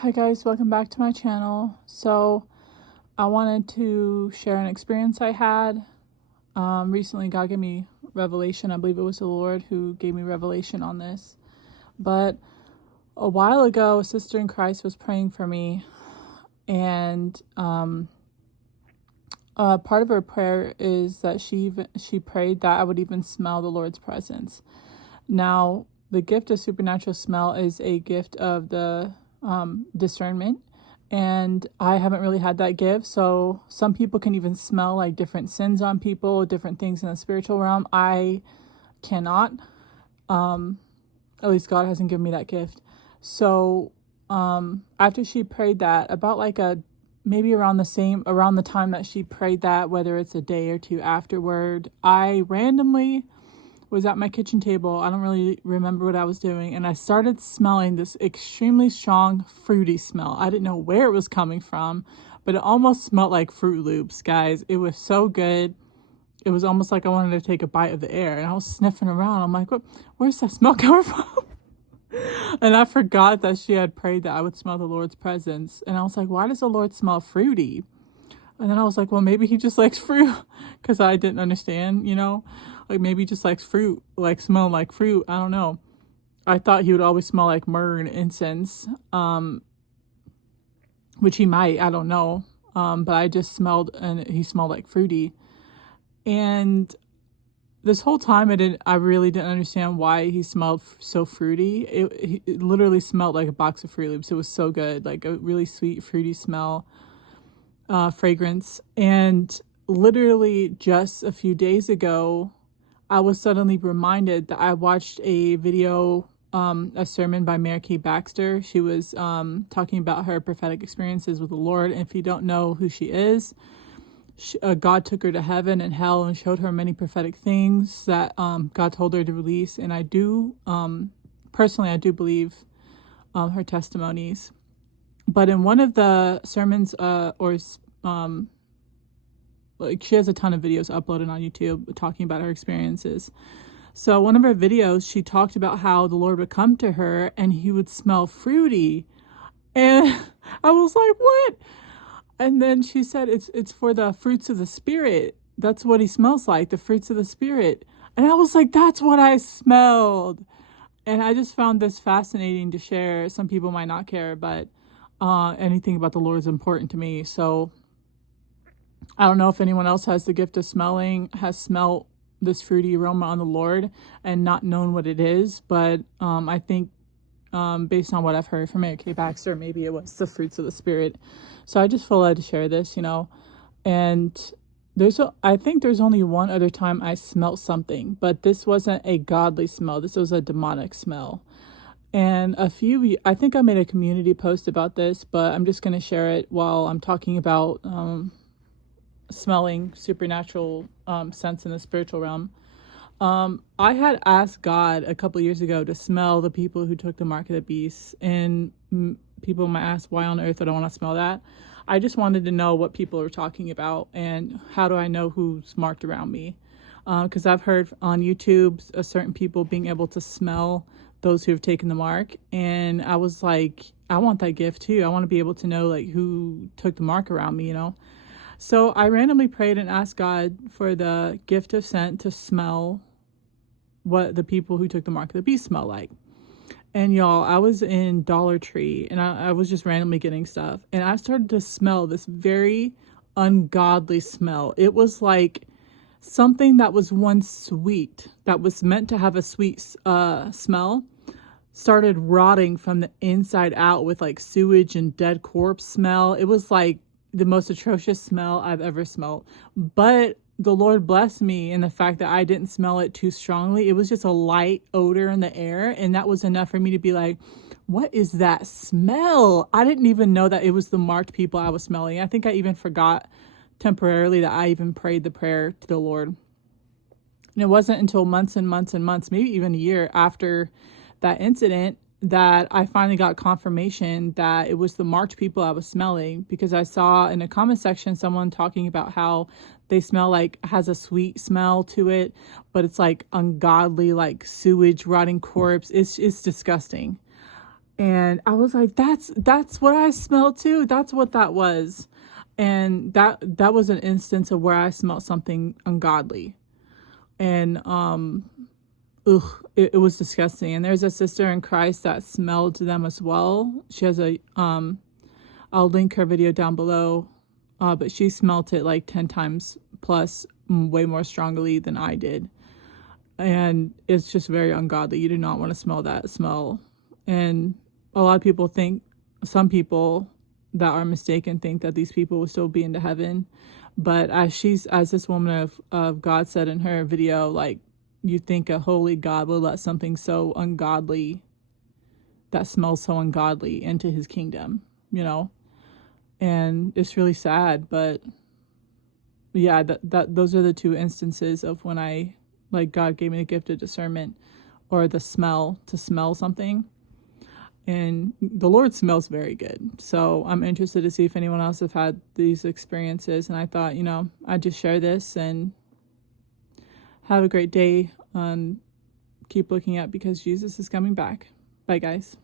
Hi guys, welcome back to my channel. So I wanted to share an experience I had. Recently God gave me revelation. I believe it was the Lord who gave me revelation on this. But a while ago, a sister in Christ was praying for me, and part of her prayer is that she prayed that I would even smell the Lord's presence. Now, the gift of supernatural smell is a gift of the discernment, and I haven't really had that gift. So some people can even smell like different sins on people, different things in the spiritual realm. I cannot. At least God hasn't given me that gift. So after she prayed that, about like maybe around the time that she prayed that, whether it's a day or two afterward, I randomly was at my kitchen table. I don't really remember what I was doing, and I started smelling this extremely strong fruity smell. I didn't know where it was coming from, but it almost smelled like Fruit Loops, guys. It was so good. It was almost like I wanted to take a bite of the air, and I was sniffing around. I'm like, where's that smell coming from? And I forgot that she had prayed that I would smell the Lord's presence, and I was like, why does the Lord smell fruity? And then I was like, well, maybe he just likes fruit, because I didn't understand, like maybe he just likes fruit, like smelling like fruit. I don't know. I thought he would always smell like myrrh and incense, which he might, I don't know. But I just smelled, and he smelled like fruity. And this whole time I really didn't understand why he smelled so fruity. It literally smelled like a box of Fruit Loops. It was so good, like a really sweet, fruity smell. Fragrance. And literally just a few days ago, I was suddenly reminded that I watched a video, a sermon by Mary Kay Baxter. She was talking about her prophetic experiences with the Lord. And if you don't know who she is, God took her to heaven and hell and showed her many prophetic things that God told her to release. And I do, personally, I do believe her testimonies. But in one of the sermons, like she has a ton of videos uploaded on YouTube talking about her experiences. So one of her videos, she talked about how the Lord would come to her and he would smell fruity. And I was like, what? And then she said, it's for the fruits of the Spirit. That's what he smells like, the fruits of the Spirit. And I was like, that's what I smelled. And I just found this fascinating to share. Some people might not care, but anything about the Lord is important to me. So I don't know if anyone else has the gift of smelling, has smelled this fruity aroma on the Lord and not known what it is. But I think based on what I've heard from Mary Kay Baxter, maybe it was the fruits of the Spirit. So I just feel led to share this, And I think there's only one other time I smelled something, but this wasn't a godly smell. This was a demonic smell. And I think I made a community post about this, but I'm just going to share it while I'm talking about smelling supernatural sense in the spiritual realm. I had asked God a couple years ago to smell the people who took the mark of the beast, and people might ask, why on earth would I want to smell that? I just wanted to know what people are talking about, and how do I know who's marked around me? Because I've heard on YouTube certain people being able to smell those who have taken the mark, and I was like, I want that gift too. I want to be able to know like who took the mark around me, So I randomly prayed and asked God for the gift of scent to smell what the people who took the mark of the beast smell like. And y'all, I was in Dollar Tree, and I was just randomly getting stuff, and I started to smell this very ungodly smell. It was like something that was once sweet, that was meant to have a sweet smell, started rotting from the inside out with like sewage and dead corpse smell. It was like the most atrocious smell I've ever smelled. But the Lord blessed me in the fact that I didn't smell it too strongly. It was just a light odor in the air, and that was enough for me to be like, what is that smell? I didn't even know that it was the marked people I was smelling. I think I even forgot temporarily that I even prayed the prayer to the Lord. And it wasn't until months and months and months, maybe even a year after that incident, that I finally got confirmation that it was the marked people I was smelling, because I saw in a comment section someone talking about how they smell like, has a sweet smell to it, but it's like ungodly, like sewage, rotting corpse. It's disgusting. And I was like, that's what I smelled too. That's what that was. And that was an instance of where I smelled something ungodly. And it was disgusting. And there's a sister in Christ that smelled them as well. She has I'll link her video down below. But she smelt it like 10 times plus, way more strongly than I did. And it's just very ungodly. You do not want to smell that smell. And a lot of people think, some people that are mistaken think that these people will still be into heaven. But as this woman of God said in her video, like, you think a holy God will let something so ungodly, that smells so ungodly, into his kingdom, you know? And it's really sad, but yeah, that those are the two instances of when God gave me the gift of discernment, or the smell, to smell something. And the Lord smells very good. So I'm interested to see if anyone else have had these experiences. And I thought, I'd just share this, and have a great day. Keep looking up, because Jesus is coming back. Bye, guys.